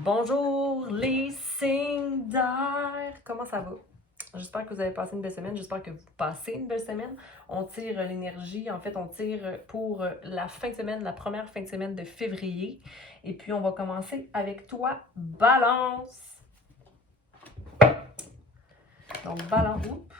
Bonjour les signes d'air! Comment ça va? J'espère que vous avez passé une belle semaine, j'espère que vous passez une belle semaine. On tire l'énergie, en fait on tire pour la fin de semaine, la première fin de semaine de février. Et puis on va commencer avec toi, Balance! Donc Balance, oups.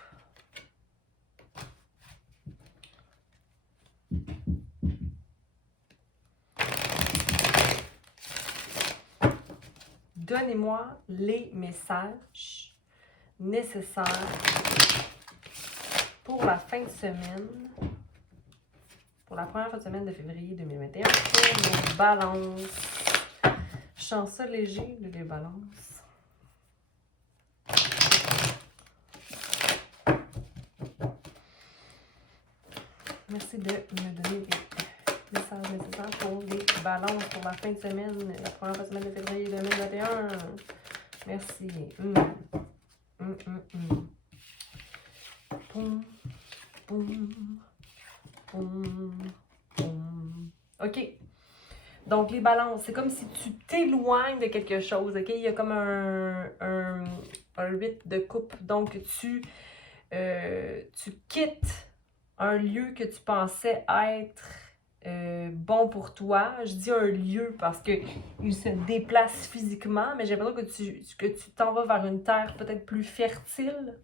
Donnez-moi les messages nécessaires pour la fin de semaine, pour la première fin de semaine de février 2021, pour nos balances. Chanceux léger, les balances. Merci de me donner les messages nécessaires pour les balances pour la fin de semaine, la première semaine de février 2021. Merci. Poum, poum, poum, poum. OK. Donc, les balances, c'est comme si tu t'éloignes de quelque chose, OK? Il y a comme un 8 de coupe. Donc, tu quittes un lieu que tu pensais être bon pour toi. Je dis un lieu parce qu'il se déplace physiquement, mais j'ai l'impression que tu t'en vas vers une terre peut-être plus fertile.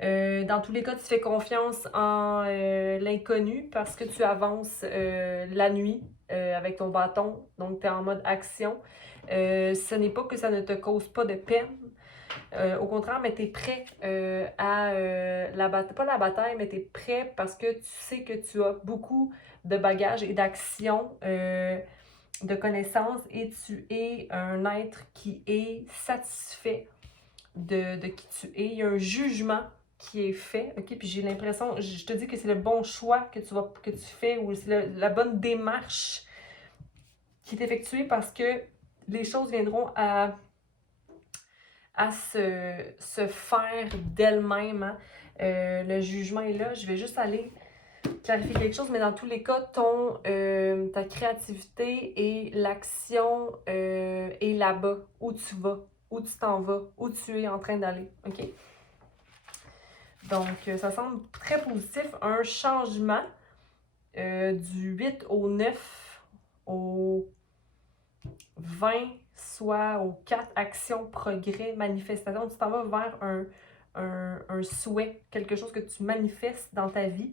Dans tous les cas, tu fais confiance en l'inconnu parce que tu avances la nuit avec ton bâton, donc tu es en mode action. Ce n'est pas que ça ne te cause pas de peine. Au contraire, mais tu es prêt à la bataille, pas la bataille, mais tu es prêt parce que tu sais que tu as beaucoup de bagages et d'actions, de connaissances et tu es un être qui est satisfait de qui tu es. Il y a un jugement qui est fait, ok? Puis j'ai l'impression, je te dis que c'est le bon choix que tu fais ou c'est la bonne démarche qui est effectuée parce que les choses viendront à se faire d'elle-même. Hein? Le jugement est là. Je vais juste aller clarifier quelque chose, mais dans tous les cas, ta créativité et l'action est là-bas, où tu vas, où tu t'en vas, où tu es en train d'aller. OK? Donc, ça semble très positif. Un changement du 8 au 9 au 20, soit aux 4 actions, progrès, manifestation. Tu t'en vas vers un souhait, quelque chose que tu manifestes dans ta vie.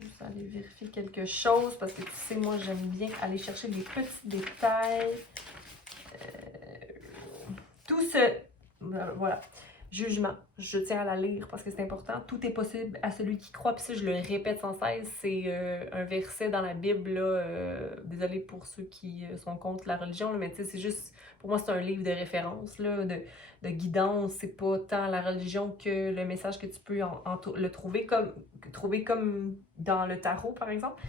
Juste aller vérifier quelque chose parce que tu sais, moi, j'aime bien aller chercher des petits détails. Tout ce... Voilà. Jugement. Je tiens à la lire parce que c'est important. Tout est possible à celui qui croit. Puis ça, je le répète sans cesse. C'est un verset dans la Bible. Là, désolée pour ceux qui sont contre la religion, là, mais tu sais, c'est juste... Pour moi, c'est un livre de référence, là, de guidance. C'est pas tant la religion que le message que tu peux le trouver comme dans le tarot, par exemple.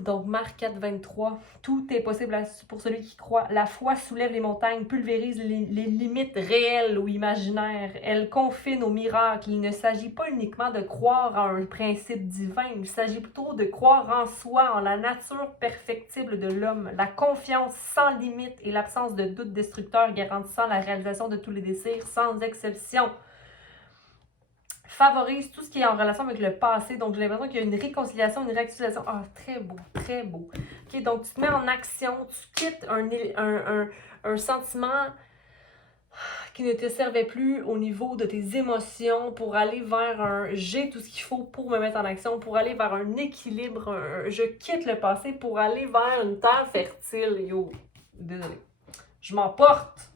Donc, Marc 4, 23. Tout est possible pour celui qui croit. La foi soulève les montagnes, pulvérise les limites réelles ou imaginaires. Elle confine aux miracles. Il ne s'agit pas uniquement de croire en un principe divin. Il s'agit plutôt de croire en soi, en la nature perfectible de l'homme. La confiance sans limite et l'absence de doute destructeur garantissant la réalisation de tous les désirs sans exception. Favorise tout ce qui est en relation avec le passé. Donc, j'ai l'impression qu'il y a une réconciliation, une réactualisation. Ah, très beau, très beau. OK, donc tu te mets en action, tu quittes un sentiment qui ne te servait plus au niveau de tes émotions pour aller vers j'ai tout ce qu'il faut pour me mettre en action, pour aller vers un équilibre, je quitte le passé pour aller vers une terre fertile. Yo, désolé. Je m'emporte.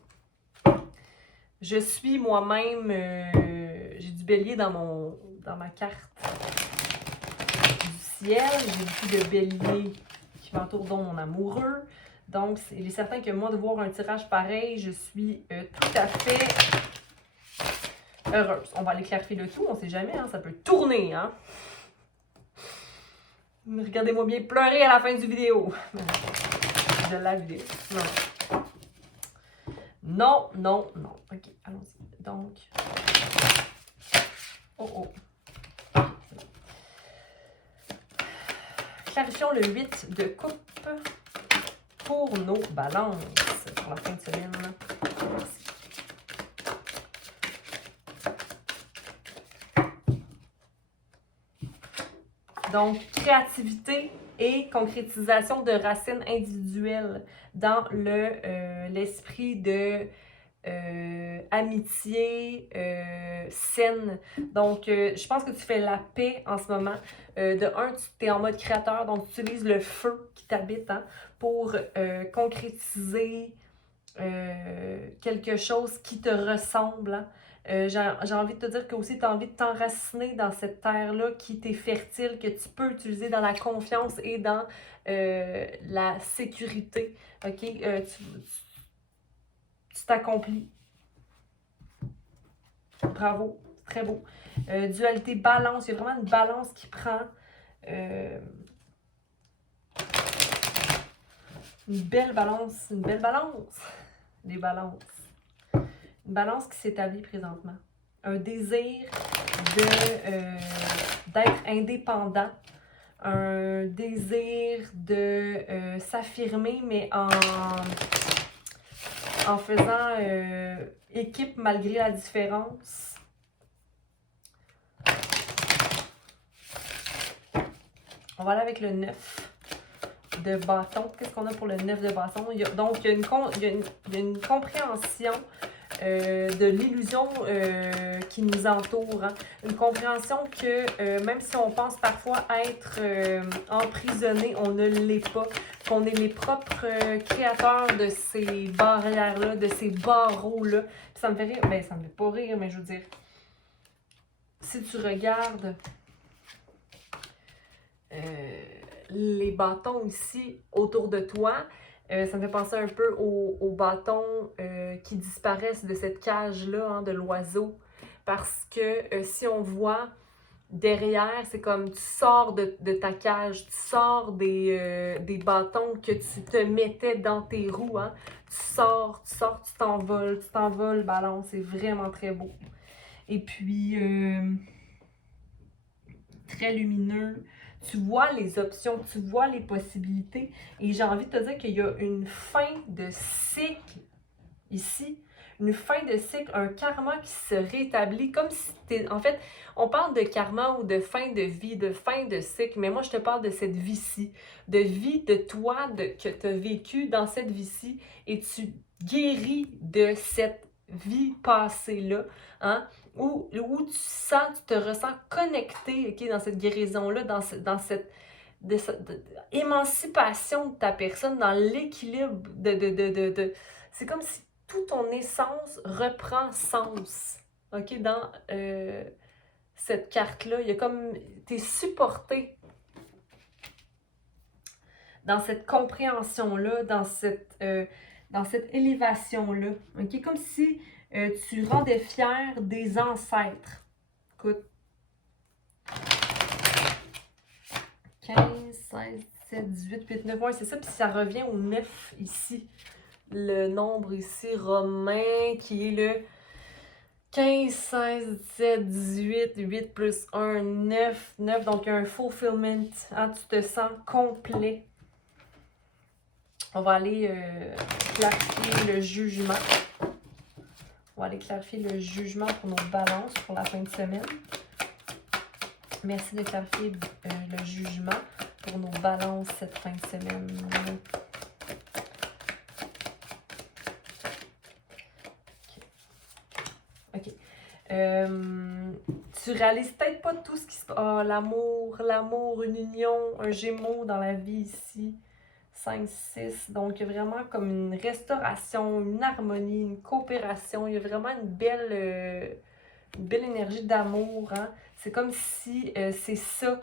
Je suis moi-même, j'ai du bélier dans ma carte du ciel. J'ai beaucoup de bélier qui m'entourent, dont mon amoureux. Donc, il est certain que moi, de voir un tirage pareil, je suis tout à fait heureuse. On va aller clarifier le tout, on sait jamais, hein, ça peut tourner. Hein? Regardez-moi bien pleurer à la fin du vidéo. De la vidéo. Non. Non, non, non. OK, allons-y. Donc... Oh, oh. clarifions le 8 de coupe pour nos balances pour la fin de semaine. Merci. Donc, créativité et concrétisation de racines individuelles dans l'esprit de amitié saine. Donc, je pense que tu fais la paix en ce moment. De un, tu es en mode créateur, donc tu utilises le feu qui t'habite pour concrétiser quelque chose qui te ressemble. J'ai envie de te dire que aussi tu as envie de t'enraciner dans cette terre-là qui t'est fertile, que tu peux utiliser dans la confiance et dans la sécurité. OK? Tu t'accomplis. Bravo, très beau. Dualité, balance, il y a vraiment une balance qui prend. Une belle balance, des balances. Une balance qui s'établit présentement. Un désir d'être indépendant. Un désir de s'affirmer, mais en faisant équipe malgré la différence. On va aller avec le 9 de bâton. Qu'est-ce qu'on a pour le 9 de bâton? Donc, il y a une compréhension de l'illusion qui nous entoure. Hein. Une compréhension que même si on pense parfois être emprisonné, on ne l'est pas. Qu'on est les propres créateurs de ces barrières-là, de ces barreaux-là. Puis ça me fait rire. Ben, ça me fait pas rire, mais je veux dire, si tu regardes les bâtons ici autour de toi, ça me fait penser un peu aux bâtons qui disparaissent de cette cage-là, hein, de l'oiseau. Parce que si on voit derrière, c'est comme tu sors de ta cage, tu sors des bâtons que tu te mettais dans tes roues. Hein. Tu sors, tu t'envoles, balance. C'est vraiment très beau. Et puis, très lumineux. Tu vois les options, tu vois les possibilités. Et j'ai envie de te dire qu'il y a une fin de cycle ici. Une fin de cycle, un karma qui se rétablit comme si t'es... En fait, on parle de karma ou de fin de vie, de fin de cycle, mais moi je te parle de cette vie-ci, de vie de toi que tu as vécu dans cette vie-ci et tu guéris de cette vie passée-là, hein? Où tu te ressens connecté, okay, dans cette guérison-là, dans cette émancipation de ta personne, dans l'équilibre c'est comme si toute ton essence reprend sens, ok, dans cette carte-là. Il y a comme, t'es supporté dans cette compréhension-là, dans cette élévation-là, ok, comme si tu rendais fier des ancêtres. Écoute. 15, 16, 17, 18, 8, 9, ouais, c'est ça, puis ça revient au 9 ici. Le nombre ici romain qui est le 15, 16, 17, 18, 8 plus 1, 9, 9, donc il y a un fulfillment, hein, tu te sens complet. On va aller clarifier le jugement. On va aller clarifier le jugement pour nos balances pour la fin de semaine. Merci de clarifier le jugement pour nos balances cette fin de semaine. OK. Tu réalises peut-être pas tout ce qui se passe. Ah, l'amour, une union, un gémeau dans la vie ici. 5, 6. Donc, il y a vraiment comme une restauration, une harmonie, une coopération. Il y a vraiment une belle énergie d'amour. Hein? C'est comme si c'est ça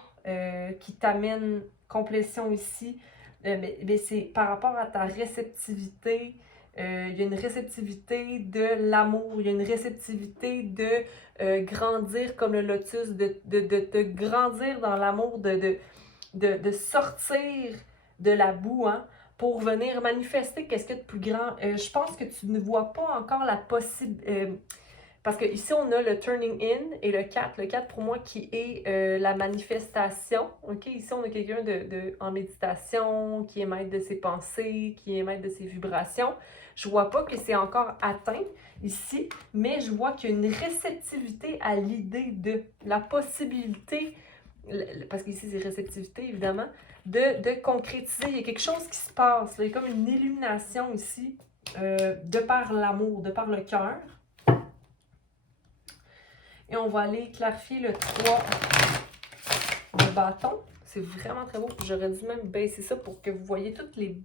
qui t'amène complétion ici. Mais c'est par rapport à ta réceptivité. Il y a une réceptivité de l'amour. Il y a une réceptivité de grandir comme le lotus, de grandir dans l'amour, de sortir de la boue, hein, pour venir manifester qu'est-ce qu'il y a de plus grand. Je pense que tu ne vois pas encore parce que ici on a le turning in et le 4. Le 4 pour moi qui est la manifestation. OK? Ici on a quelqu'un en méditation, qui est maître de ses pensées, qui est maître de ses vibrations. Je vois pas que c'est encore atteint ici, mais je vois qu'il y a une réceptivité à l'idée de la possibilité, parce qu'ici c'est réceptivité évidemment, de concrétiser. Il y a quelque chose qui se passe. Là. Il y a comme une illumination ici, de par l'amour, de par le cœur. Et on va aller clarifier le 3 de bâton. C'est vraiment très beau. J'aurais dû même baisser ça pour que vous voyez toutes les...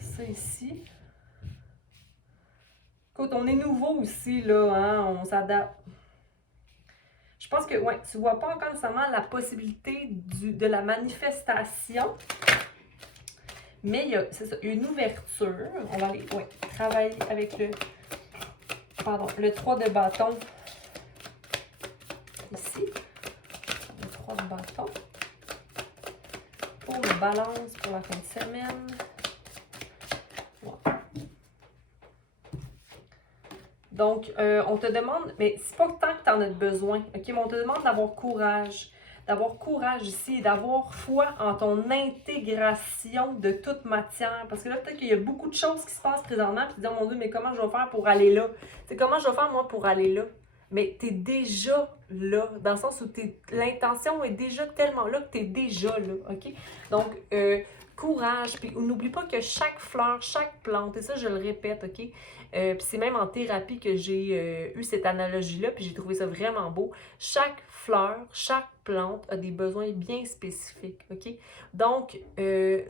ça ici. Écoute, on est nouveau aussi, là, hein, on s'adapte. Je pense que, ouais, tu vois pas encore nécessairement la possibilité de la manifestation, mais il y a, c'est ça, une ouverture. On va aller, ouais, travailler avec le 3 de bâton ici. Le 3 de bâton. Pour le balance pour la fin de semaine. Voilà. Donc, on te demande, mais c'est pas tant que tu en as besoin, ok? Mais on te demande d'avoir courage. D'avoir courage ici, d'avoir foi en ton intégration de toute matière. Parce que là, peut-être qu'il y a beaucoup de choses qui se passent présentement, puis tu te dis, oh mon Dieu, mais comment je vais faire pour aller là? C'est comment je vais faire, moi, pour aller là? Mais tu es déjà là, dans le sens où l'intention est déjà tellement là que tu es déjà là, ok? Donc, courage, puis n'oublie pas que chaque fleur, chaque plante, et ça, je le répète, ok? Puis c'est même en thérapie que j'ai eu cette analogie-là, puis j'ai trouvé ça vraiment beau. Chaque fleur, chaque plante a des besoins bien spécifiques, ok? Donc,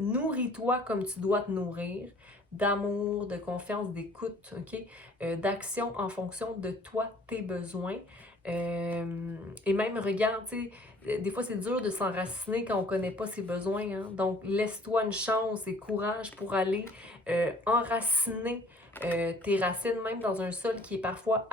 nourris-toi comme tu dois te nourrir, d'amour, de confiance, d'écoute, ok? D'action en fonction de toi, tes besoins. Et même, regarde, tu sais, des fois c'est dur de s'enraciner quand on ne connaît pas ses besoins, hein? Donc, laisse-toi une chance et courage pour aller enraciner tes racines, même dans un sol qui est parfois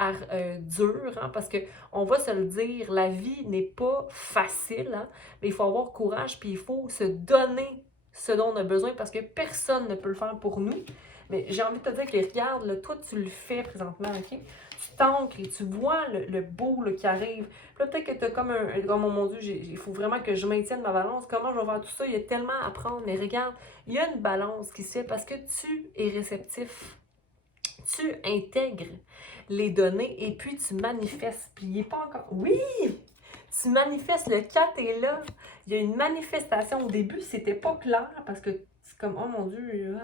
dur, hein, parce que on va se le dire, la vie n'est pas facile, hein, mais il faut avoir courage, puis il faut se donner ce dont on a besoin, parce que personne ne peut le faire pour nous. Mais j'ai envie de te dire que regarde, là, toi tu le fais présentement, ok? Tu t'ancres et tu vois le beau là, qui arrive. Puis là, peut-être que tu as comme un... Oh mon Dieu, il faut vraiment que je maintienne ma balance. Comment je vais faire tout ça? Il y a tellement à apprendre. Mais regarde, il y a une balance qui se fait parce que tu es réceptif. Tu intègres les données et puis tu manifestes. Puis il n'est pas encore... Oui! Tu manifestes, le 4 est là. Il y a une manifestation. Au début, c'était pas clair parce que c'est comme, oh mon Dieu,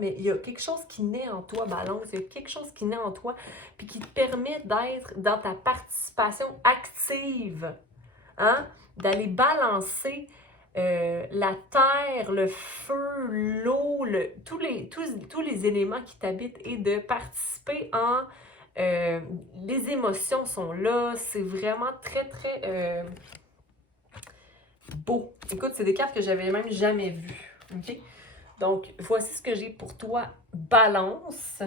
mais il y a quelque chose qui naît en toi, balance. Il y a quelque chose qui naît en toi puis qui te permet d'être dans ta participation active. Hein? D'aller balancer la terre, le feu, l'eau, tous les éléments qui t'habitent et de participer en... les émotions sont là, c'est vraiment très, très beau. Écoute, c'est des cartes que j'avais même jamais vues. OK? Donc, voici ce que j'ai pour toi, Balance.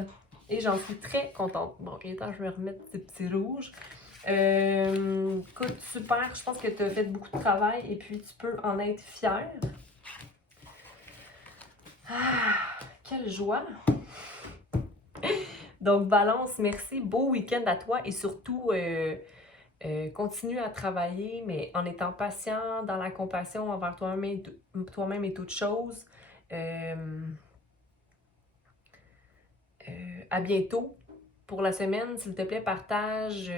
Et j'en suis très contente. Bon, et attends, je vais remettre ces petits rouges. Écoute, super. Je pense que tu as fait beaucoup de travail et puis tu peux en être fière. Ah, quelle joie! Donc, Balance, merci. Beau week-end à toi et surtout, continue à travailler, mais en étant patient, dans la compassion envers toi-même et toutes choses. À bientôt. Pour la semaine, s'il te plaît, partage.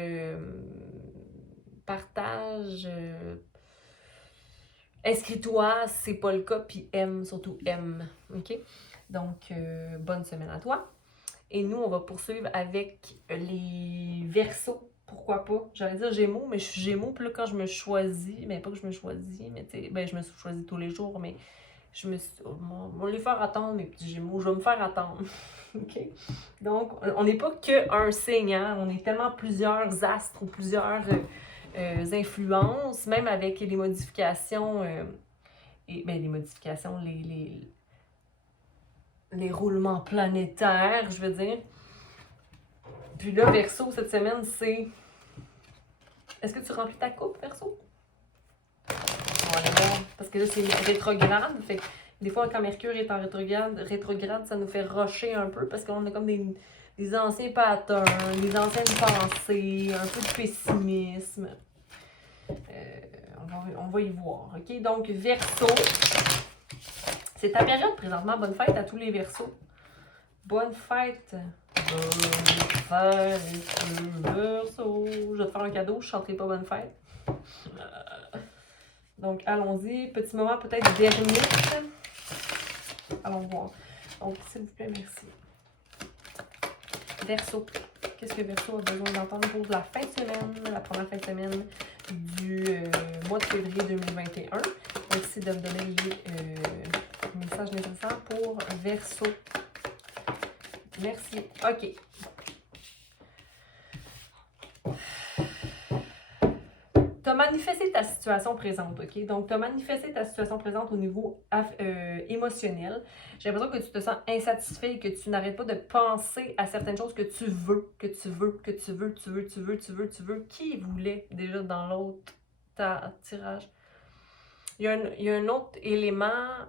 Inscris-toi si c'est pas le cas, puis aime, surtout aime. OK? Donc, bonne semaine à toi. Et nous, on va poursuivre avec les Verseaux. Pourquoi pas? J'allais dire Gémeaux, mais je suis Gémeaux. Puis là, quand je me choisis, mais pas que je me choisis, mais tu sais, ben, je me suis choisie tous les jours, mais je me suis... On va les faire attendre, mes petits Gémeaux. Je vais me faire attendre. OK? Donc, on n'est pas qu'un signe, hein? On est tellement plusieurs astres ou plusieurs influences, même avec les modifications, les modifications, les roulements planétaires, je veux dire. Puis là, Verseau, cette semaine, c'est... Est-ce que tu remplis ta coupe, Verseau? On va aller voir. Parce que là, c'est rétrograde. Fait que des fois, quand Mercure est en rétrograde, ça nous fait rusher un peu parce qu'on a comme des anciens patterns, des anciennes pensées, un peu de pessimisme. On va y voir, ok? Donc, Verseau, c'est ta période présentement. Bonne fête à tous les Verseaux. Bonne fête. Bonne fête, Verseau. Je vais te faire un cadeau, je ne chanterai pas bonne fête. Donc, allons-y. Petit moment peut-être d'ermite. Allons voir. Donc, s'il vous plaît, merci. Verseau. Qu'est-ce que Verseau a besoin d'entendre pour la fin de semaine, la première fin de semaine du mois de février 2021? Merci de me donner les messages nécessaires pour Verseau. Merci. OK. Tu as manifesté ta situation présente, OK? Donc, tu as manifesté ta situation présente au niveau émotionnel. J'ai l'impression que tu te sens insatisfait et que tu n'arrêtes pas de penser à certaines choses que tu veux. Qui voulait déjà dans l'autre tirage? Il y a un autre élément,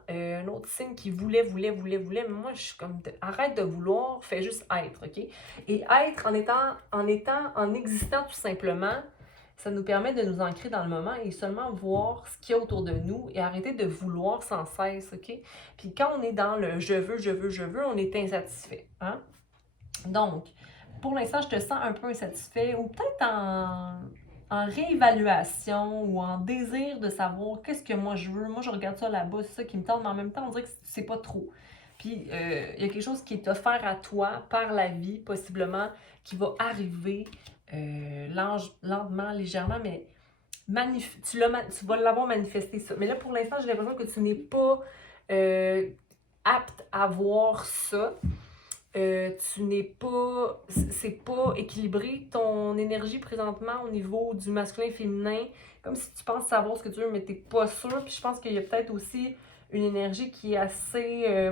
un autre signe qui voulait, mais moi, je suis comme, arrête de vouloir, fais juste être, OK? Et être en existant tout simplement, ça nous permet de nous ancrer dans le moment et seulement voir ce qu'il y a autour de nous et arrêter de vouloir sans cesse, OK? Puis quand on est dans le je veux, on est insatisfait, hein? Donc, pour l'instant, je te sens un peu insatisfait ou peut-être en réévaluation ou en désir de savoir qu'est-ce que moi je veux. Moi, je regarde ça là-bas, c'est ça qui me tente, mais en même temps, on dirait que c'est pas trop. Puis, il y a quelque chose qui est offert à toi par la vie, possiblement, qui va arriver lentement, légèrement, mais tu vas l'avoir manifesté ça. Mais là, pour l'instant, j'ai l'impression que tu n'es pas apte à voir ça. Tu n'es pas, c'est pas équilibré ton énergie présentement au niveau du masculin-féminin, comme si tu penses savoir ce que tu veux, mais t'es pas sûr. Puis je pense qu'il y a peut-être aussi une énergie qui est assez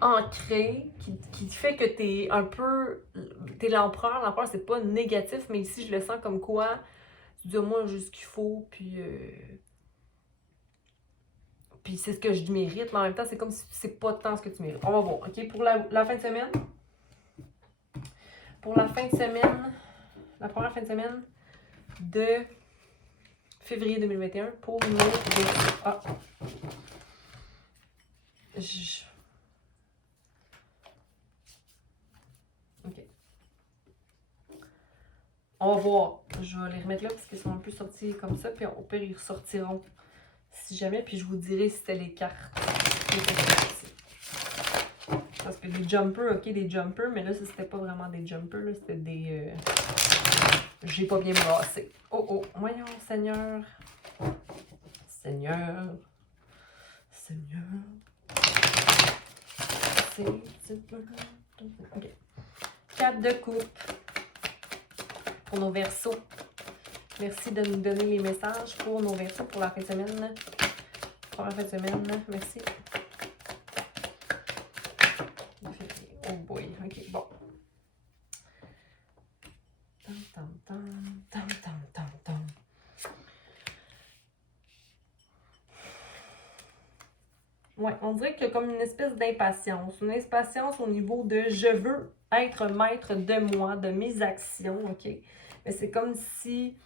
ancrée, qui fait que t'es un peu, t'es l'empereur. L'empereur, c'est pas négatif, mais ici, je le sens comme quoi, tu dis, moi, j'ai ce qu'il faut, puis c'est ce que je mérite, mais en même temps, c'est comme si c'est pas tant ce que tu mérites. On va voir, OK? Pour la fin de semaine, la première fin de semaine de février 2021 pour nos Verseaux. Ah! OK. On va voir. Je vais les remettre là parce qu'ils sont un peu sortis comme ça, puis au pire, ils ressortiront si jamais, puis je vous dirai si c'était les cartes qui étaient sorties. Parce que des jumpers, OK, des jumpers, mais là, ça, c'était pas vraiment des jumpers, là, c'était des... J'ai pas bien brassé. Oh, voyons, Seigneur. Seigneur. OK. 4 de coupe pour nos Verseaux. Merci de nous donner les messages pour nos Verseaux pour la fin de semaine. Première fin de semaine, merci. Oh boy, OK, bon. Ouais, on dirait qu'il y a comme une espèce d'impatience. Une impatience au niveau de je veux être maître de moi, de mes actions, OK? Mais c'est comme si...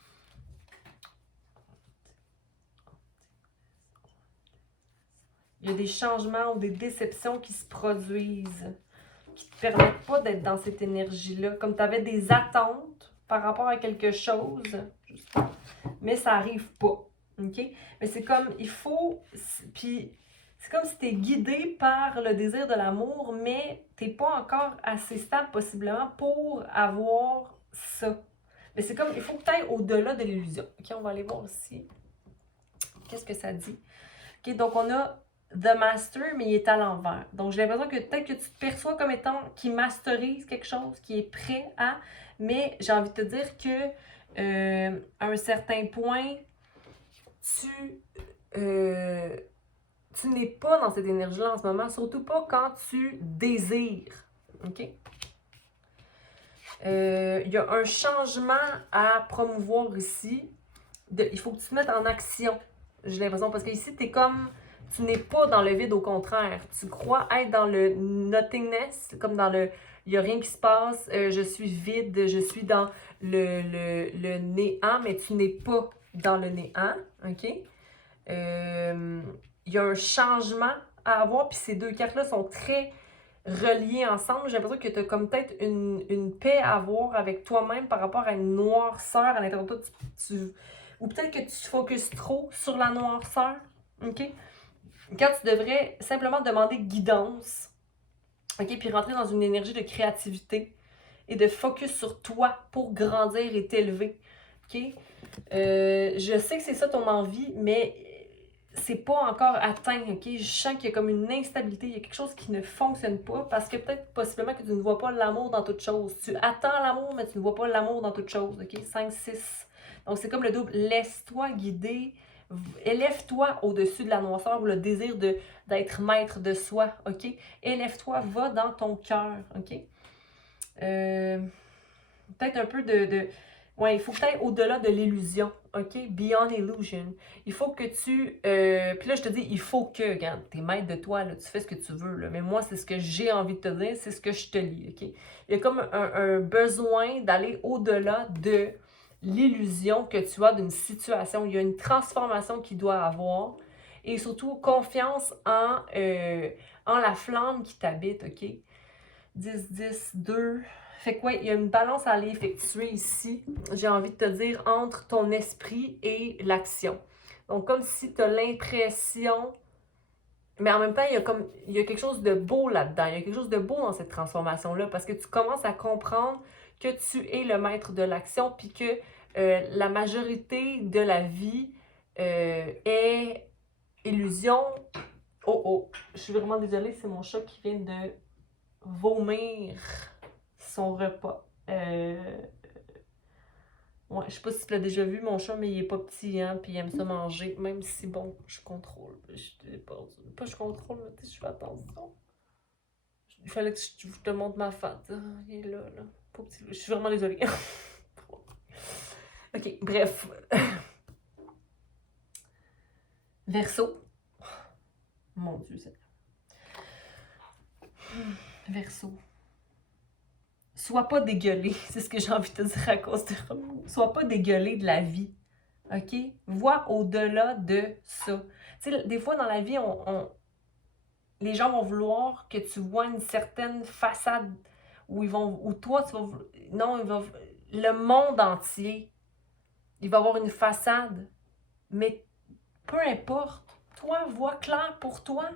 il y a des changements ou des déceptions qui se produisent, qui ne te permettent pas d'être dans cette énergie-là. Comme tu avais des attentes par rapport à quelque chose, mais ça n'arrive pas, OK? Mais c'est comme, il faut... Puis... c'est comme si tu es guidé par le désir de l'amour, mais tu n'es pas encore assez stable possiblement pour avoir ça. Mais c'est comme, il faut que tu ailles au-delà de l'illusion. OK, on va aller voir aussi. Qu'est-ce que ça dit? OK, donc on a The Master, mais il est à l'envers. Donc j'ai l'impression que peut-être que tu te perçois comme étant qui masterise quelque chose, qui est prêt à, mais j'ai envie de te dire que à un certain point, tu n'es pas dans cette énergie-là en ce moment, surtout pas quand tu désires. OK? Il y a un changement à promouvoir ici. Il faut que tu te mettes en action. J'ai l'impression, parce que ici, t'es comme... Tu n'es pas dans le vide, au contraire. Tu crois être dans le nothingness, comme dans le il n'y a rien qui se passe, je suis vide, je suis dans le néant, mais tu n'es pas dans le néant, ok? Il y a un changement à avoir, puis ces deux cartes-là sont très reliées ensemble. J'ai l'impression que tu as comme peut-être une paix à avoir avec toi-même par rapport à une noirceur à l'intérieur de toi. Ou peut-être que tu te focuses trop sur la noirceur, ok? Quand tu devrais simplement demander guidance, ok? Puis rentrer dans une énergie de créativité et de focus sur toi pour grandir et t'élever, ok? Je sais que c'est ça ton envie, mais c'est pas encore atteint, ok? Je sens qu'il y a comme une instabilité, il y a quelque chose qui ne fonctionne pas parce que peut-être possiblement que tu ne vois pas l'amour dans toute chose. Tu attends l'amour, mais tu ne vois pas l'amour dans toute chose, ok? 5, 6. Donc c'est comme le double. Laisse-toi guider, élève-toi au-dessus de la noirceur ou le désir d'être maître de soi, ok? Élève-toi, va dans ton cœur, ok? Peut-être un peu ouais, il faut peut-être au-delà de l'illusion, ok? Beyond illusion. Il faut que tu... puis là, je te dis, il faut que, regarde, t'es maître de toi, là, tu fais ce que tu veux, là. Mais moi, c'est ce que j'ai envie de te dire, c'est ce que je te lis, ok? Il y a comme un besoin d'aller au-delà de l'illusion que tu as d'une situation. Il y a une transformation qui doit avoir. Et surtout, confiance en la flamme qui t'habite, ok? 10, 10, 2. Fait que ouais, il y a une balance à aller effectuer ici, j'ai envie de te dire, entre ton esprit et l'action. Donc, comme si tu as l'impression, mais en même temps, il y a quelque chose de beau là-dedans. Il y a quelque chose de beau dans cette transformation-là, parce que tu commences à comprendre que tu es le maître de l'action, puis que la majorité de la vie est illusion. Oh oh, je suis vraiment désolée, c'est mon chat qui vient de vomir son repas. Ouais, je sais pas si tu l'as déjà vu, mon chat, mais il est pas petit, hein, puis il aime ça manger, même si, bon, je contrôle. Pas je contrôle, mais je fais attention. Il fallait que je te montre ma fête. Ah, il est là, là. Pas petit. Je suis vraiment désolée. Ok, bref. Verseau. Mon Dieu, c'est... Verseau. Sois pas dégueulé, c'est ce que j'ai envie de te dire à cause de Roméo. Sois pas dégueulé de la vie, ok? Vois au-delà de ça. Tu sais, des fois dans la vie, les gens vont vouloir que tu vois une certaine façade où toi, tu vas... Non, le monde entier, il va avoir une façade, mais peu importe. Toi, vois clair pour toi.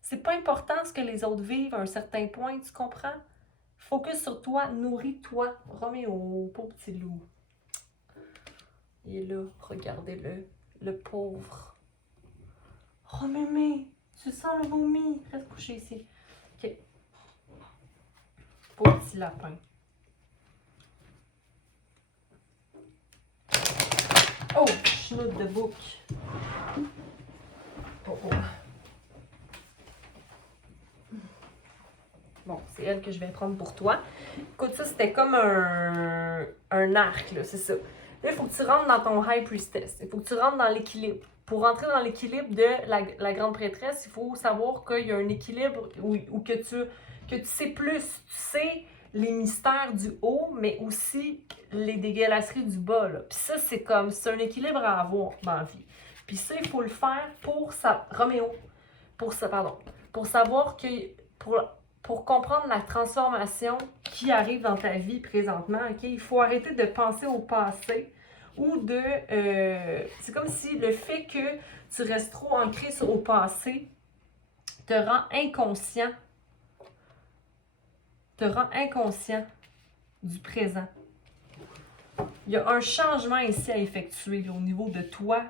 C'est pas important ce que les autres vivent à un certain point, tu comprends? Focus sur toi, nourris-toi. Roméo, pauvre petit loup. Il est là, regardez-le, le pauvre. Oh mémé, tu sens le vomi. Reste couché ici. Ok. Pauvre petit lapin. Oh, schnout de bouc. Oh oh. Bon, c'est elle que je vais prendre pour toi. Écoute, ça, c'était comme un arc, là, c'est ça. Là, il faut que tu rentres dans ton High Priestess. Il faut que tu rentres dans l'équilibre. Pour rentrer dans l'équilibre de la grande prêtresse, il faut savoir qu'il y a un équilibre où que tu sais plus. Tu sais les mystères du haut, mais aussi les dégueulasseries du bas, là. Puis ça, c'est un équilibre à avoir dans la vie. Puis ça, il faut le faire Roméo, pour savoir que... Pour comprendre la transformation qui arrive dans ta vie présentement, ok, il faut arrêter de penser au passé ou de... c'est comme si le fait que tu restes trop ancré au passé te rend inconscient du présent. Il y a un changement ici à effectuer là, au niveau de toi.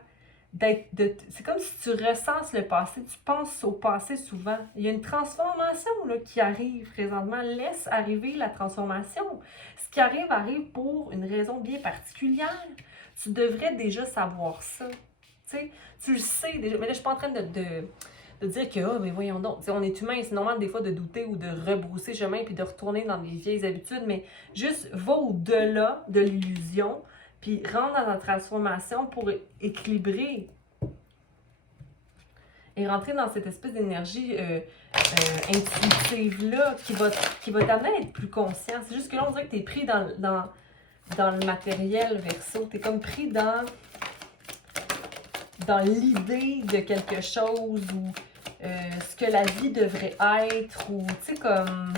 C'est comme si tu ressens le passé, tu penses au passé souvent. Il y a une transformation là, qui arrive présentement. Laisse arriver la transformation. Ce qui arrive pour une raison bien particulière. Tu devrais déjà savoir ça. Tu le sais déjà. Mais là, je ne suis pas en train de dire que, oh, mais voyons donc, on est humain, c'est normal des fois de douter ou de rebrousser chemin puis de retourner dans des vieilles habitudes, mais juste va au-delà de l'illusion. Puis rentre dans la transformation pour équilibrer. et rentrer dans cette espèce d'énergie intuitive-là qui va t'amener à être plus conscient. C'est juste que là, on dirait que tu es pris dans le matériel, Verseau. Tu es comme pris dans l'idée de quelque chose ou ce que la vie devrait être ou, tu sais, comme...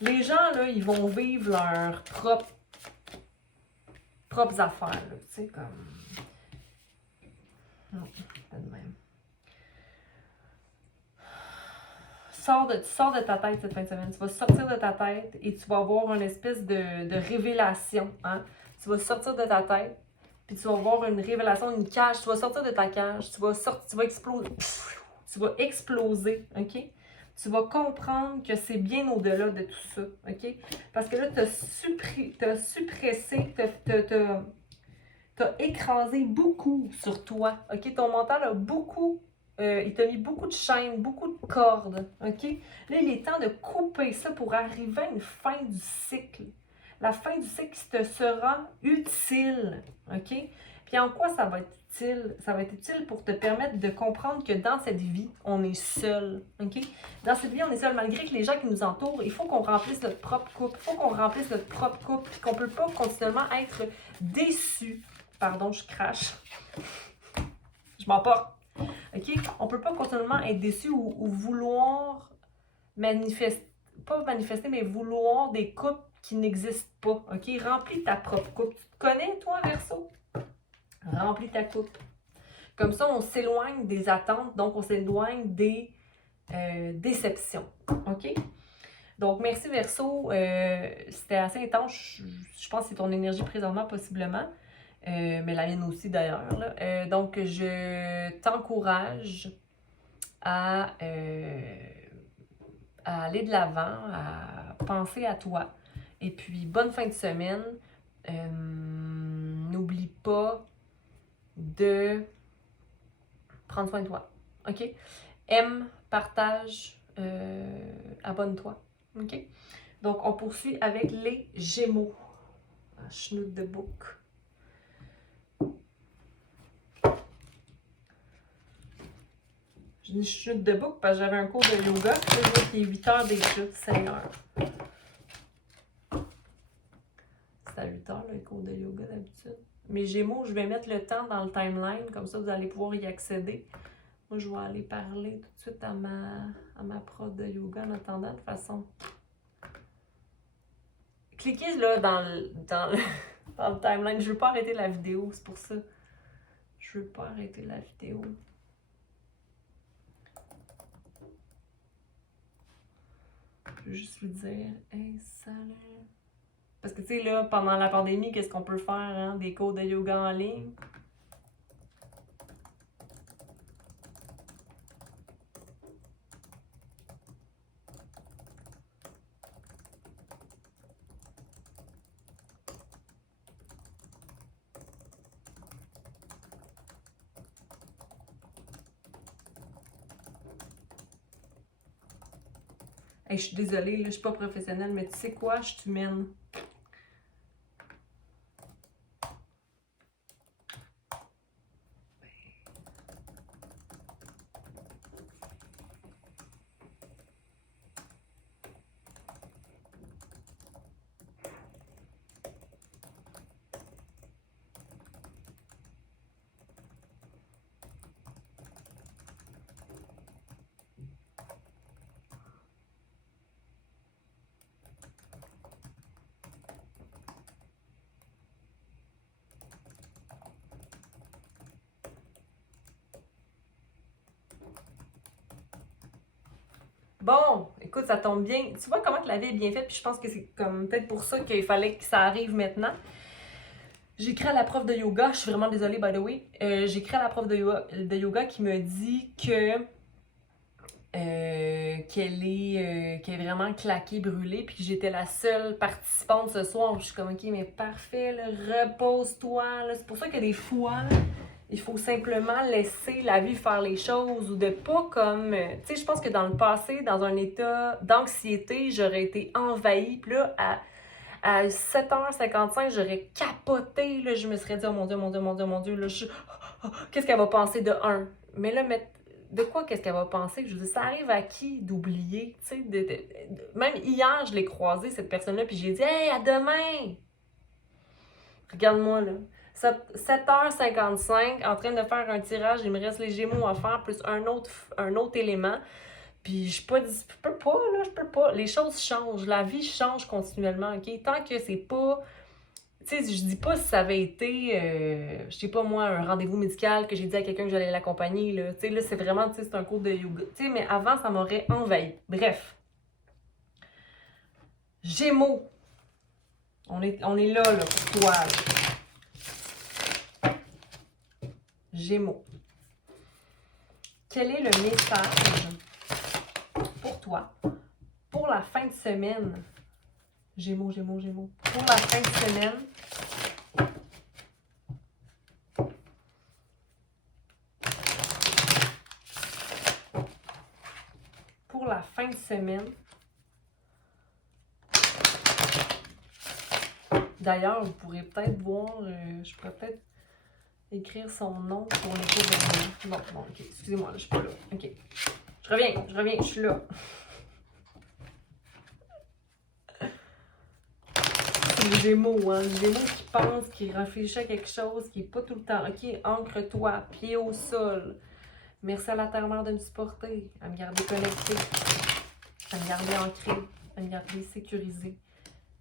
Les gens, là, ils vont vivre leurs propres affaires, là, tu sais, comme... Non, pas de même. Tu sors de ta tête cette fin de semaine. Tu vas sortir de ta tête et tu vas avoir une espèce de révélation. Hein? Tu vas sortir de ta tête, puis tu vas avoir une révélation, une cage. Tu vas sortir de ta cage, tu vas exploser. Tu vas exploser, OK? Tu vas comprendre que c'est bien au-delà de tout ça, OK? Parce que là, tu as suppressé, t'as écrasé beaucoup sur toi, OK? Ton mental a beaucoup... il t'a mis beaucoup de chaînes, beaucoup de cordes, OK? Là, il est temps de couper ça pour arriver à une fin du cycle. La fin du cycle te sera utile, OK? Puis en quoi ça va être utile? Ça va être utile pour te permettre de comprendre que dans cette vie, on est seul, OK? Dans cette vie, on est seul. Malgré que les gens qui nous entourent, il faut qu'on remplisse notre propre coupe. Il faut qu'on remplisse notre propre coupe, puis qu'on ne peut pas continuellement être déçu. Pardon, je crache. Je m'emporte. OK? On ne peut pas continuellement être déçu ou vouloir manifester, pas manifester, mais vouloir des coupes qui n'existent pas. OK? Remplis ta propre coupe. Tu te connais, toi, Verseau? Remplis ta coupe. Comme ça, on s'éloigne des attentes, donc on s'éloigne des déceptions. OK? Donc, merci Verseau. C'était assez intense. Je pense que c'est ton énergie présentement, possiblement. Mais la mienne aussi d'ailleurs. Donc, je t'encourage à aller de l'avant, à penser à toi. Et puis, bonne fin de semaine. N'oublie pas de prendre soin de toi. OK? Aime, partage, abonne-toi. OK? Donc, on poursuit avec les Gémeaux. Schnout de bouc. Je dis chute de bouc parce que j'avais un cours de yoga. Puis là, il est 8 heures déjà, Seigneur. C'est à 8 heures, le cours de yoga d'habitude. Mes Gémeaux, je vais mettre le temps dans le timeline, comme ça vous allez pouvoir y accéder. Moi, je vais aller parler tout de suite à ma prof de yoga en attendant, de toute façon. Cliquez là dans le timeline. Je veux pas arrêter la vidéo, c'est pour ça. Je veux pas arrêter la vidéo. Je veux juste lui dire, hey, salut. Parce que, tu sais, là, pendant la pandémie, qu'est-ce qu'on peut faire, hein? Des cours de yoga en ligne. Hey, je suis désolée, là, je suis pas professionnelle, mais tu sais quoi? Je suis humaine. Bon, écoute, ça tombe bien. Tu vois comment que la vie est bien faite, puis je pense que c'est comme peut-être pour ça qu'il fallait que ça arrive maintenant. J'ai écrit à la prof de yoga, je suis vraiment désolée, by the way. J'ai écrit à la prof de yoga qui me dit que qu'elle est vraiment claquée, brûlée, puis que j'étais la seule participante ce soir. Je suis comme, ok, mais parfait, là, repose-toi. C'est pour ça que des fois, il faut simplement laisser la vie faire les choses ou de pas comme... tu sais, je pense que dans le passé, dans un état d'anxiété, j'aurais été envahie. Puis là, à 7h55, j'aurais capoté. Là, je me serais dit, oh mon Dieu, mon Dieu, mon Dieu, mon Dieu, là, qu'est-ce qu'elle va penser de un? Mais là, de quoi qu'est-ce qu'elle va penser? Je veux dire, ça arrive à qui d'oublier? Tu sais, même hier, je l'ai croisée, cette personne-là, puis j'ai dit « Hey, à demain! » Regarde-moi, là. 7h55, en train de faire un tirage, il me reste les Gémeaux à faire, plus un autre élément. Puis je suis pas dit, je peux pas, là, je peux pas. Les choses changent, la vie change continuellement, OK? Tant que c'est pas... Tu sais, je dis pas si ça avait été, je sais pas moi, un rendez-vous médical que j'ai dit à quelqu'un que j'allais l'accompagner, là. Tu sais, là, c'est vraiment, tu sais, c'est un cours de yoga. Tu sais, mais avant, ça m'aurait envahi. Bref. Gémeaux. On est là, pour toi, là. Gémeaux. Quel est le message pour toi pour la fin de semaine? Gémeaux, Gémeaux, Gémeaux. Pour la fin de semaine, pour la fin de semaine. D'ailleurs, vous pourrez peut-être voir, je pourrais peut-être écrire son nom pour les cours de... Non, ok, excusez-moi, là, je suis pas là. Ok, je reviens, je suis là. C'est les Gémeaux, hein, les Gémeaux qui pensent, qui réfléchissent à quelque chose, qui n'est pas tout le temps. Ok, ancre-toi, pied au sol. Merci à la Terre-Mère de me supporter, à me garder connecté, à me garder ancré, à me garder sécurisé,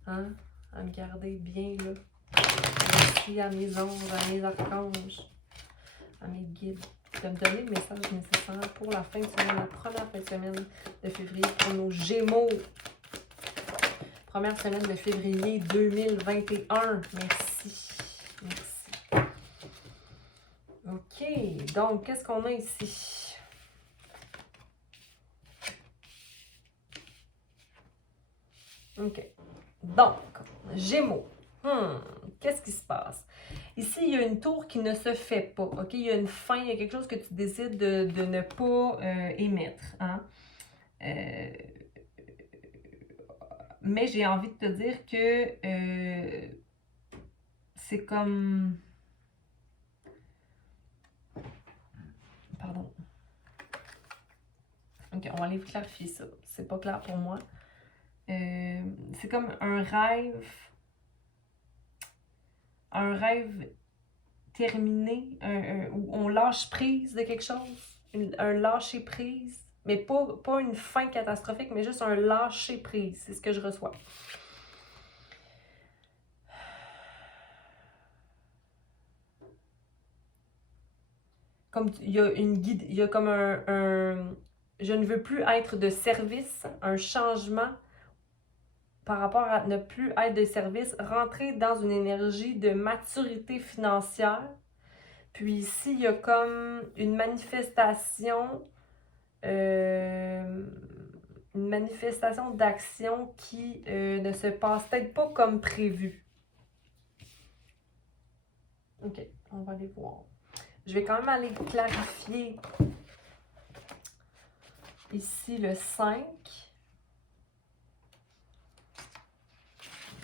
hein, à me garder bien là. Merci à mes anges, à mes archanges, à mes guides, de me donner le message nécessaire pour la fin de semaine, la première fin de semaine de février pour nos Gémeaux. Première semaine de février 2021. Merci. Merci. OK. Donc, qu'est-ce qu'on a ici? OK. Donc, Gémeaux. Qu'est-ce qui se passe? Ici, il y a une tour qui ne se fait pas. OK? Il y a une fin, il y a quelque chose que tu décides de ne pas émettre. Hein? Mais j'ai envie de te dire que c'est comme... Pardon. OK, on va aller clarifier ça. C'est pas clair pour moi. C'est comme un rêve terminé, où on lâche prise de quelque chose, un lâcher prise, mais pas une fin catastrophique, mais juste un lâcher prise. C'est ce que je reçois. Comme il y a une guide, il y a comme je ne veux plus être de service, un changement par rapport à ne plus être de service, rentrer dans une énergie de maturité financière. Puis ici, il y a comme une manifestation d'action qui ne se passe peut-être pas comme prévu. OK, on va aller voir. Je vais quand même aller clarifier ici le 5.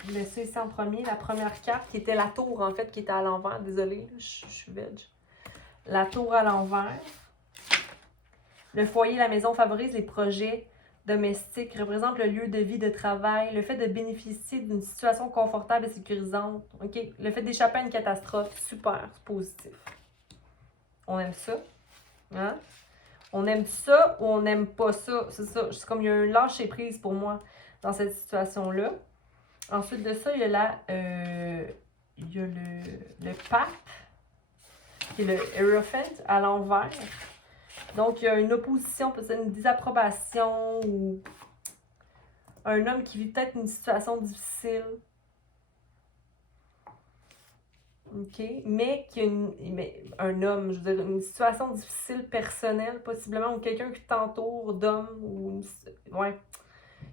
Je vais laisser ici en premier, la première carte qui était la tour en fait, qui était à l'envers. Désolée, je suis veg. La tour à l'envers. Le foyer, la maison favorise les projets domestiques, représente le lieu de vie, de travail, le fait de bénéficier d'une situation confortable et sécurisante. OK? Le fait d'échapper à une catastrophe, super, c'est positif. On aime ça. Hein? On aime ça ou on n'aime pas ça. C'est ça. C'est comme il y a un lâcher-prise pour moi dans cette situation-là. Ensuite de ça, il y a le pape, qui est le Hierophant à l'envers. Donc, il y a une opposition, peut-être une désapprobation ou un homme qui vit peut-être une situation difficile. OK? Mais qui a un homme, je veux dire, une situation difficile personnelle, possiblement, ou quelqu'un qui t'entoure d'hommes, ou ouais,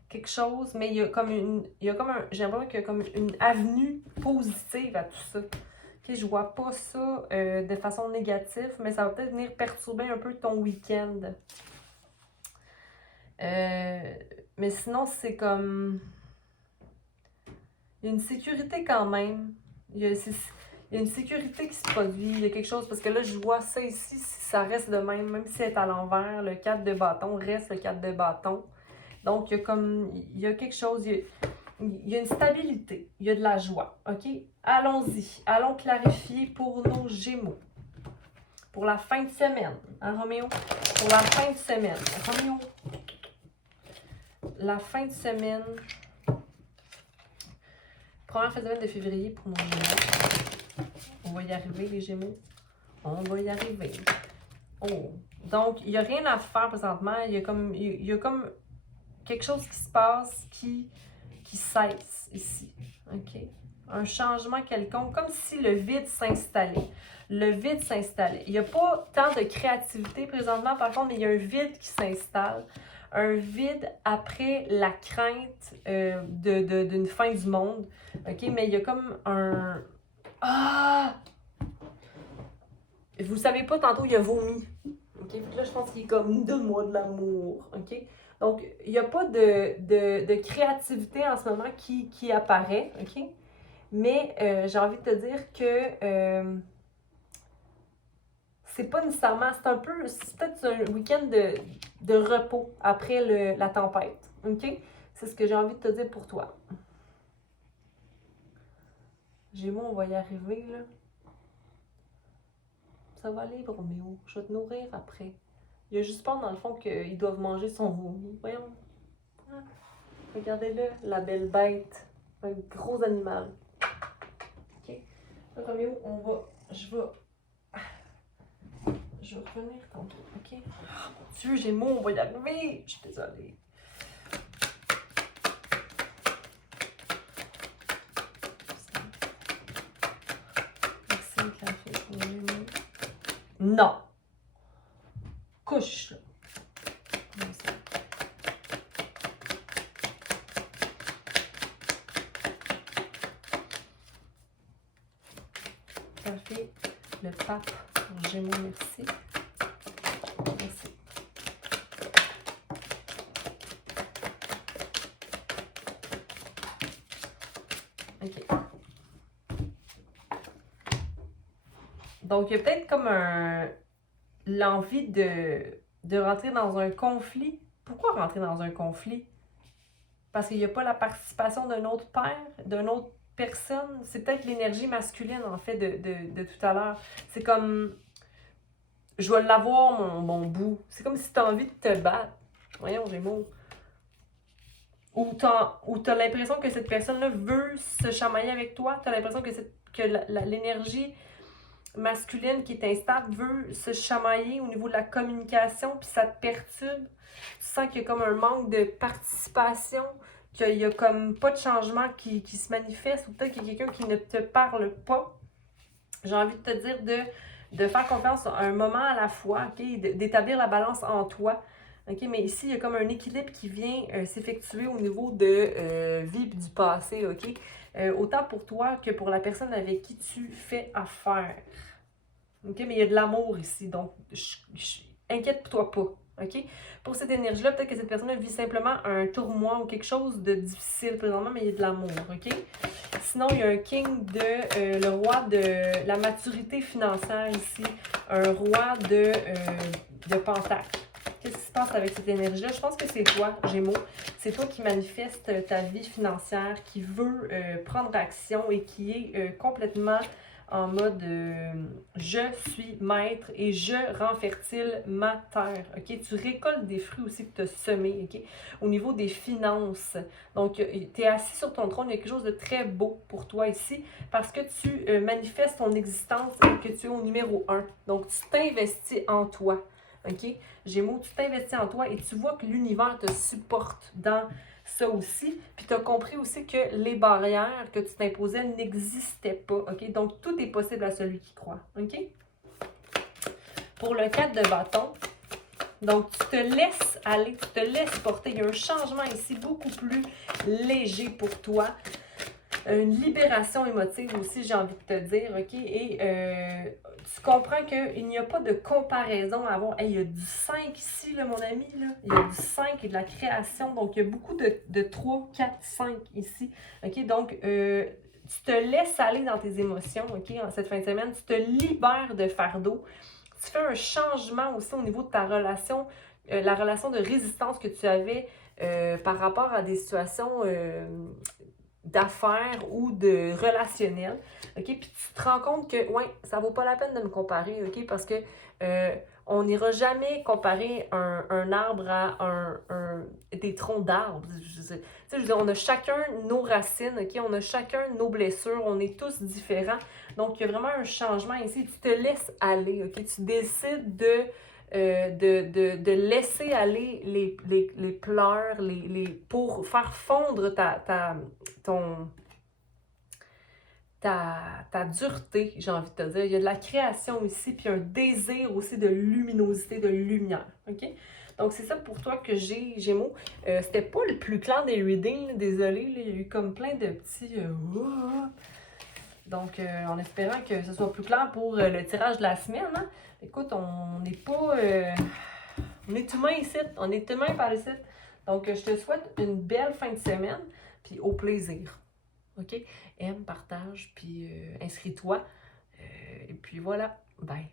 quelque chose, mais il y a comme j'ai l'impression qu'il y a comme une avenue positive à tout ça. OK, je vois pas ça de façon négative, mais ça va peut-être venir perturber un peu ton week-end. Mais sinon, c'est comme... Il y a une sécurité quand même. Il Il y a une sécurité qui se produit, il y a quelque chose, parce que là, je vois ça ici, ça reste de même, même si c'est à l'envers, le 4 de bâton reste le 4 de bâton. Donc, il y a quelque chose, il y a une stabilité, il y a de la joie, OK? Allons-y, allons clarifier pour nos Gémeaux. Pour la fin de semaine, hein, Roméo? Pour la fin de semaine, Roméo. La fin de semaine, première fin de semaine de février pour nos Gémeaux. On va y arriver, les Gémeaux. On va y arriver. Oh. Donc, il n'y a rien à faire présentement. Il y a comme quelque chose qui se passe qui cesse ici. OK? Un changement quelconque, comme si le vide s'installait. Le vide s'installait. Il n'y a pas tant de créativité présentement, par contre, mais il y a un vide qui s'installe. Un vide après la crainte d'une fin du monde. OK? Mais il y a comme un... Ah! Vous savez pas, tantôt, il a vomi. OK? Là, je pense qu'il est comme, donne-moi de l'amour. OK? Donc, il n'y a pas de créativité en ce moment qui apparaît. OK? Mais j'ai envie de te dire que c'est pas nécessairement, c'est peut-être un week-end de repos après la tempête. OK? C'est ce que j'ai envie de te dire pour toi. Gémeaux, on va y arriver, là. Ça va aller, Roméo. Je vais te nourrir après. Il y a juste peur, dans le fond, qu'ils doivent manger son vomi. Voyons. Ah, regardez-le, la belle bête. Un gros animal. OK? Roméo, je vais revenir tantôt, OK? Oh, mon Dieu, Gémeaux, on va y arriver! Je suis désolée. Merci, le café pour Gémeaux. Non! Couche, là. Café, le pape pour Gémeaux, merci. Merci. OK. Donc, il y a peut-être comme l'envie de rentrer dans un conflit. Pourquoi rentrer dans un conflit? Parce qu'il n'y a pas la participation d'un autre père, d'une autre personne. C'est peut-être l'énergie masculine, en fait, de tout à l'heure. C'est comme, je vais l'avoir, mon bout. C'est comme si tu as envie de te battre. Voyons, Gémeaux. Ou tu as l'impression que cette personne-là veut se chamailler avec toi. Tu as l'impression que l'énergie masculine qui est instable veut se chamailler au niveau de la communication, puis ça te perturbe. Tu sens qu'il y a comme un manque de participation, qu'il y a comme pas de changement qui se manifeste, ou peut-être qu'il y a quelqu'un qui ne te parle pas. J'ai envie de te dire de faire confiance à un moment à la fois, okay? D'établir la balance en toi. Okay? Mais ici, il y a comme un équilibre qui vient s'effectuer au niveau de vie et du passé. Okay? Autant pour toi que pour la personne avec qui tu fais affaire. OK? Mais il y a de l'amour ici, donc inquiète-toi pas. OK? Pour cette énergie-là, peut-être que cette personne vit simplement un tourment ou quelque chose de difficile présentement, mais il y a de l'amour. OK? Sinon, il y a un king le roi de la maturité financière ici, un roi de pentacles. Qu'est-ce qui se passe avec cette énergie-là? Je pense que c'est toi, Gémeaux. C'est toi qui manifeste ta vie financière, qui veut prendre action et qui est complètement en mode je suis maître et je rends fertile ma terre. OK? Tu récoltes des fruits aussi que tu as semés. OK? Au niveau des finances. Donc, tu es assis sur ton trône. Il y a quelque chose de très beau pour toi ici parce que tu manifestes ton existence et que tu es au numéro 1. Donc, tu t'investis en toi. OK? Gémeaux, tu t'investis en toi et tu vois que l'univers te supporte dans ça aussi. Puis tu as compris aussi que les barrières que tu t'imposais n'existaient pas. OK? Donc, tout est possible à celui qui croit. OK? Pour le 4 de bâton, donc tu te laisses aller, tu te laisses porter. Il y a un changement ici beaucoup plus léger pour toi. Une libération émotive aussi, j'ai envie de te dire, OK? Et tu comprends qu'il n'y a pas de comparaison à avoir. Hey, il y a du 5 ici, là, mon ami, là. Il y a du 5 et de la création. Donc, il y a beaucoup de 3, 4, 5 ici. OK? Donc, tu te laisses aller dans tes émotions, OK, en cette fin de semaine. Tu te libères de fardeau. Tu fais un changement aussi au niveau de ta relation, la relation de résistance que tu avais par rapport à des situations d'affaires ou de relationnel, OK? Puis tu te rends compte que, ouais, ça vaut pas la peine de me comparer, OK? Parce que on n'ira jamais comparer un arbre à des troncs d'arbres. Tu sais, je veux dire, on a chacun nos racines, OK? On a chacun nos blessures, on est tous différents. Donc, il y a vraiment un changement ici. Tu te laisses aller, OK? Tu décides de laisser aller les pleurs, pour faire fondre ta dureté, j'ai envie de te dire. Il y a de la création ici, puis un désir aussi de luminosité, de lumière, OK? Donc, c'est ça pour toi que j'ai, Gémeaux. C'était pas le plus clair des readings, là, désolé, là, il y a eu comme plein de petits... Donc, en espérant que ce soit plus clair pour le tirage de la semaine, hein? Écoute, on n'est pas... on est humain ici, on est humain par ici. Donc, je te souhaite une belle fin de semaine, puis au plaisir. OK? Aime, partage, puis inscris-toi. Et puis voilà. Bye.